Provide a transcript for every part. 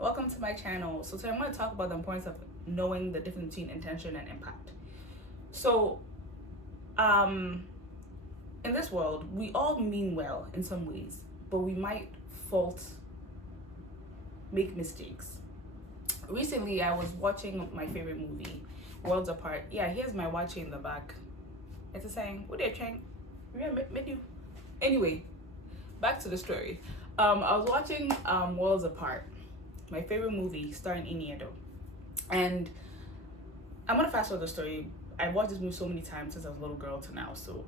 Welcome to my channel. So today I'm going to talk about the importance of knowing the difference between intention and impact. So, in this world, we all mean well in some ways, but we might make mistakes. Recently, I was watching my favorite movie, Worlds Apart. Yeah, here's my watch in the back. It's a saying, what are you trying? Anyway, back to the story. I was watching Worlds Apart, my favorite movie starring Iniedo. And I'm gonna fast forward the story. I've watched this movie so many times since I was a little girl to now. So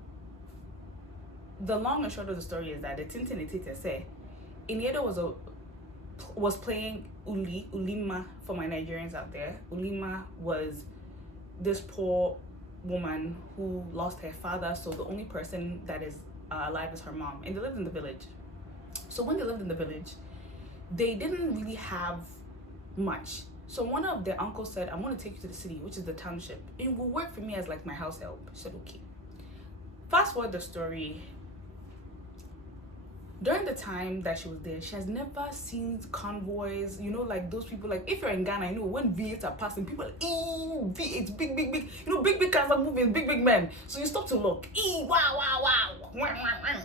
the long and short of the story is that the Tintin Itite say Iniedo was playing Ulima for my Nigerians out there. Ulima was this poor woman who lost her father, so the only person that is alive is her mom, and they lived in the village. So when they lived in the village, they didn't really have much. So one of their uncles said, I'm going to take you to the city, which is the township. It will work for me as like my house help. She said, okay. Fast forward the story. During the time that she was there, she has never seen convoys, like those people, like if you're in Ghana, when V8s are passing, people are like, V8, big, big cars are moving, big men. So you stop to look, wow.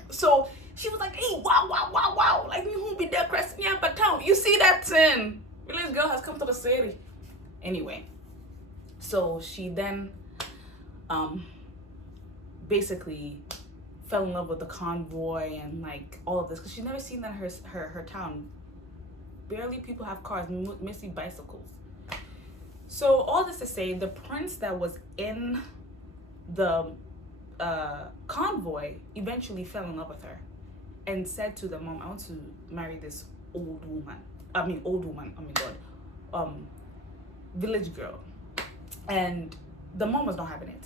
So she was like, wow, like me who be there crashing me up a town. You see that thing? Village girl has come to the city. Anyway, so she then basically fell in love with the convoy and like all of this because she's never seen that her town. Barely people have cars, mostly bicycles. So all this to say, the prince that was in the convoy eventually fell in love with her and said to the mom, I want to marry this old woman, oh my god, village girl. And the mom was not having it.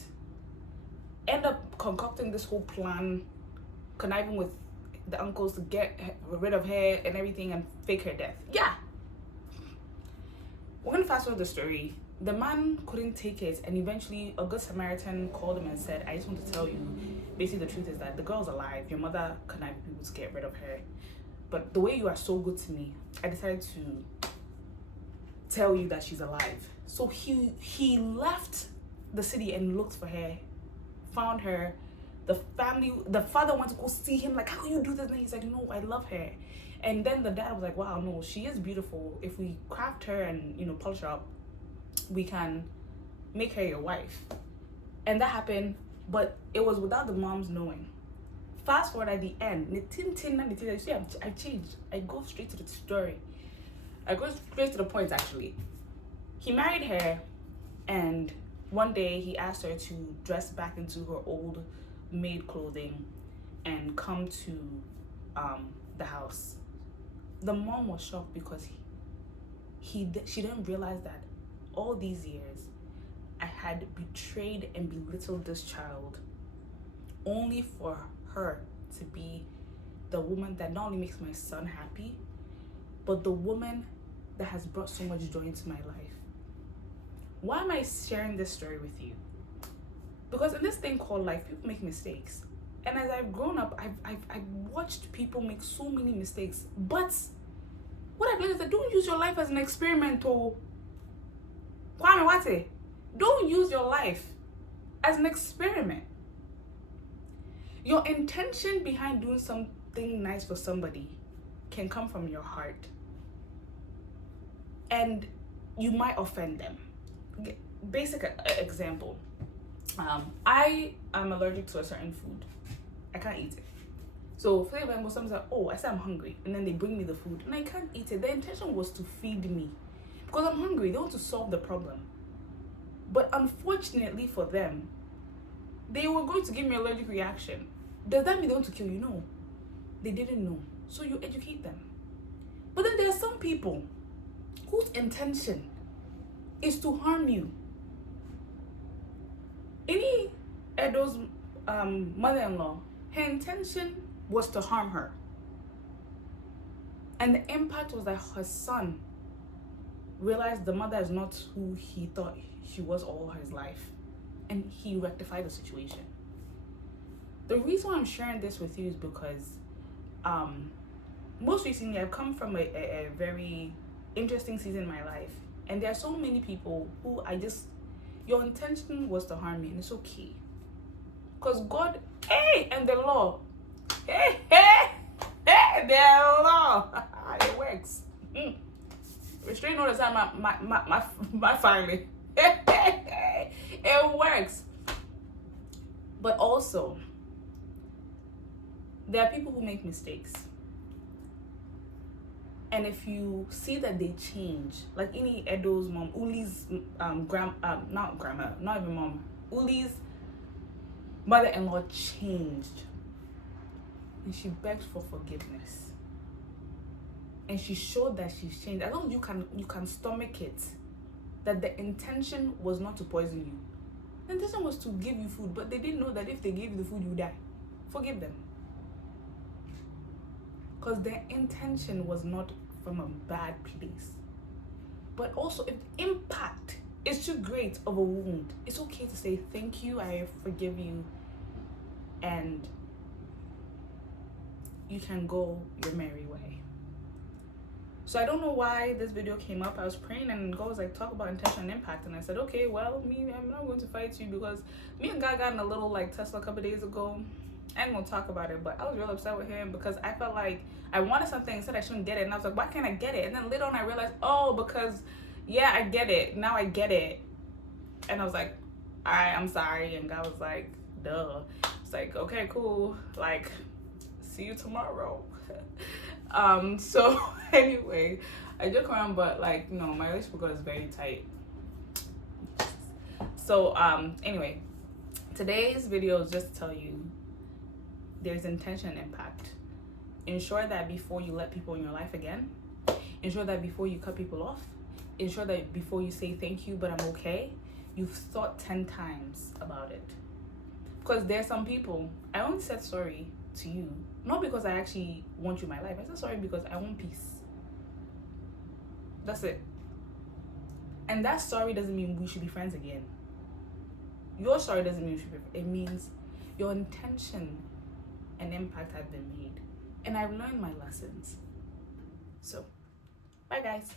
End up concocting this whole plan, conniving with the uncles to get rid of her and everything and fake her death. Yeah. We're gonna fast forward the story. The man couldn't take it, and eventually a good Samaritan called him and said, I just want to tell you, basically the truth is that the girl's alive. Your mother connived with people to get rid of her. But the way you are so good to me, I decided to tell you that she's alive. So he left the city and looked for her, found her. The father went to go see him, like, how you do this? And he's like, no, I love her. And then the dad was like, wow, no, she is beautiful. If we craft her and polish her up, we can make her your wife. And that happened, but it was without the mom's knowing. Fast forward at the end, you see, I've changed. I go straight to the story. I go straight to the point, actually. He married her, and one day he asked her to dress back into her old maid clothing and come to the house. The mom was shocked because she didn't realize that all these years I had betrayed and belittled this child only for her to be the woman that not only makes my son happy, but the woman that has brought so much joy into my life. Why am I sharing this story with you? Because in this thing called life, people make mistakes. And as I've grown up, I've watched people make so many mistakes. But what I've learned is that don't use your life as an experiment. Kwame Wate, don't use your life as an experiment. Your intention behind doing something nice for somebody can come from your heart. And you might offend them. Basic example. I am allergic to a certain food. I can't eat it. So for example, someone's like, oh, I say I'm hungry, and then they bring me the food and I can't eat it. The intention was to feed me because I'm hungry. They want to solve the problem. But unfortunately for them, they were going to give me an allergic reaction. Does that mean they want to kill you? No. They didn't know. So you educate them. But then there are some people whose intention is to harm you. Edo's mother-in-law, her intention was to harm her. And the impact was that her son realized the mother is not who he thought she was all his life. And he rectified the situation. The reason why I'm sharing this with you is because most recently I've come from a very interesting season in my life. And there are so many people who your intention was to harm me, and it's okay. Because God, and the law, the law, it works. Restrain all the time, my family. It works. But also, there are people who make mistakes. And if you see that they change, like any Edo's mom, Uli's not even mom, Uli's mother-in-law changed. And she begged for forgiveness. And she showed that she's changed. As long as you can stomach it, that the intention was not to poison you. The intention was to give you food, but they didn't know that if they gave you the food, you die. Forgive them. Because their intention was not from a bad place. But also, if the impact is too great of a wound, it's okay to say, thank you, I forgive you, and you can go your merry way. So I don't know why this video came up. I was praying and God was like, talk about intention and impact. And I said, okay, well, I'm not going to fight you, because me and God got in a little like tussle a couple days ago. I ain't gonna talk about it, but I was real upset with him because I felt like I wanted something and said I shouldn't get it. And I was like, why can't I get it? And then later on I realized, because yeah, I get it. Now I get it. And I was like, all right, I'm sorry. And God was like, duh. It's like, okay, cool. Like, see you tomorrow. So anyway, I joke around, but like, no, my relationship is very tight. So anyway, today's video is just to tell you there's intention and impact. Ensure that before you let people in your life again, ensure that before you cut people off, ensure that before you say thank you but I'm okay, you've thought 10 times about it. Because there's some people, I only said sorry to you not because I actually want you in my life. I said sorry because I want peace. That's it. And that sorry doesn't mean we should be friends again. Your sorry doesn't mean we should be friends. It means your intention and impact have been made, and I've learned my lessons. So bye guys.